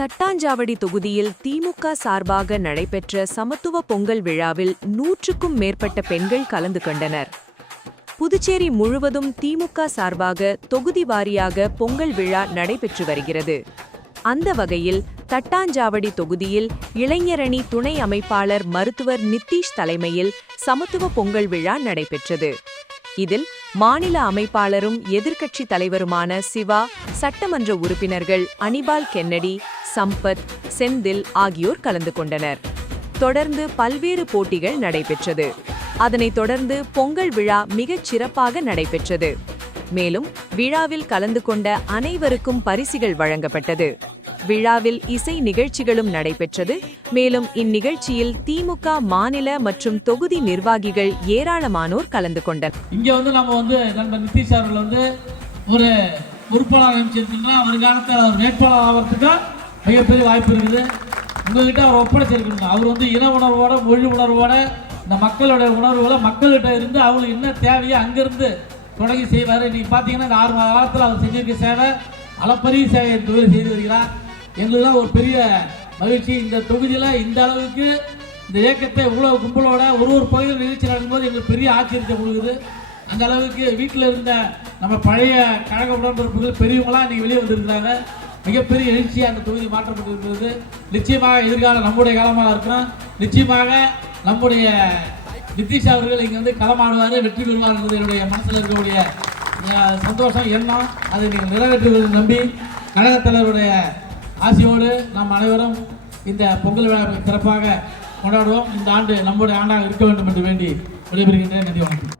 தட்டாஞ்சாவடி தொகுதியில் திமுக சார்பாக நடைபெற்ற சமத்துவ பொங்கல் விழாவில் 100க்கும் மேற்பட்ட பெண்கள் கலந்து கொண்டனர். புதுச்சேரி முழுவதும் திமுக சார்பாக தொகுதி வாரியாக பொங்கல் விழா நடைபெற்று வருகிறது. அந்த வகையில் தட்டாஞ்சாவடி தொகுதியில் இளைஞரணி துணை அமைப்பாளர் மருத்துவர் நித்தீஷ் தலைமையில் சமத்துவ பொங்கல் விழா நடைபெற்றது. இதில் மாநில அமைப்பாளரும் எதிர்க்கட்சி தலைவருமான சிவா, சட்டமன்ற உறுப்பினர்கள் அனிபால் கென்னடி, சம்பத், செந்தில் ஆகியோர் கலந்து கொண்டனர். தொடர்ந்து பல்வேறு போட்டிகள் நடைபெற்றது. அதனைத் தொடர்ந்து பொங்கல் விழா மிகச் சிறப்பாக நடைபெற்றது. மேலும் விழாவில் கலந்து கொண்ட அனைவருக்கும் பரிசுகள் வழங்கப்பட்டது. விழாவில் இசை நிகழ்ச்சிகளும் நடைபெற்றது. மேலும் இந்நிகழ்ச்சியில் திமுக மாநில மற்றும் தொகுதி நிர்வாகிகள் ஏராளமானோர் கலந்து கொண்டனர். இங்க நம்ம நண்பர் நித்தீஷ் அவர்கள் ஒரு பொறுப்பாளர் அமைச்சிருக்கீங்கன்னா வருங்காலத்தில் அவர் வேட்பாளர் ஆகிறதுக்கு மிகப்பெரிய வாய்ப்பு இருக்குது. உங்ககிட்ட அவர் ஒப்படைச்சிருக்கீங்க. அவர் இன உணர்வோட மொழி உணர்வோட இந்த மக்களுடைய உணர்வுகளை மக்கள்கிட்ட இருந்து அவங்களுக்கு என்ன தேவையோ அங்கிருந்து தொடங்கி செய்வார். இன்னைக்கு பார்த்தீங்கன்னா இந்த 6 மாத காலத்தில் அவர் செஞ்சிருக்க சேவை அளப்பரிய சேவை தொழில் செய்து வருகிறார். எங்களுக்குலாம் ஒரு பெரிய மகிழ்ச்சி. இந்த தொகுதியில் இந்த அளவுக்கு இந்த இயக்கத்தை இவ்வளோ கும்பலோட ஒரு பகுதியில் நிகழ்ச்சி நடக்கும்போது எங்களுக்கு பெரிய ஆச்சரியத்தை கொடுக்குது. அந்த அளவுக்கு வீட்டில் இருந்த நம்ம பழைய கழக உடன்பிறப்புகள் பெரியவங்களாம் இன்றைக்கி வெளியே வந்திருக்கிறாங்க. மிகப்பெரிய எழுச்சியாக அந்த தொகுதி மாற்றப்பட்டிருக்கிறது. நிச்சயமாக எதிர்காலம் நம்முடைய காலமாக இருக்கிறோம். நிச்சயமாக நம்முடைய நித்தீஷ் அவர்கள் இங்கே களமாடுவார், வெற்றி பெறுவார் என்பது என்னுடைய மனசில் இருக்கக்கூடிய சந்தோஷம், எண்ணம். அதை நீங்கள் நிறைவேற்றுவதை நம்பி கழகத் தலைவருடைய ஆசையோடு நாம் அனைவரும் இந்த பொங்கல் விழாவை சிறப்பாக கொண்டாடுவோம். இந்த ஆண்டு நம்முடைய ஆண்டாக இருக்க வேண்டும் என்று வேண்டி விடைபெறுகின்றேன். நன்றி, வணக்கம்.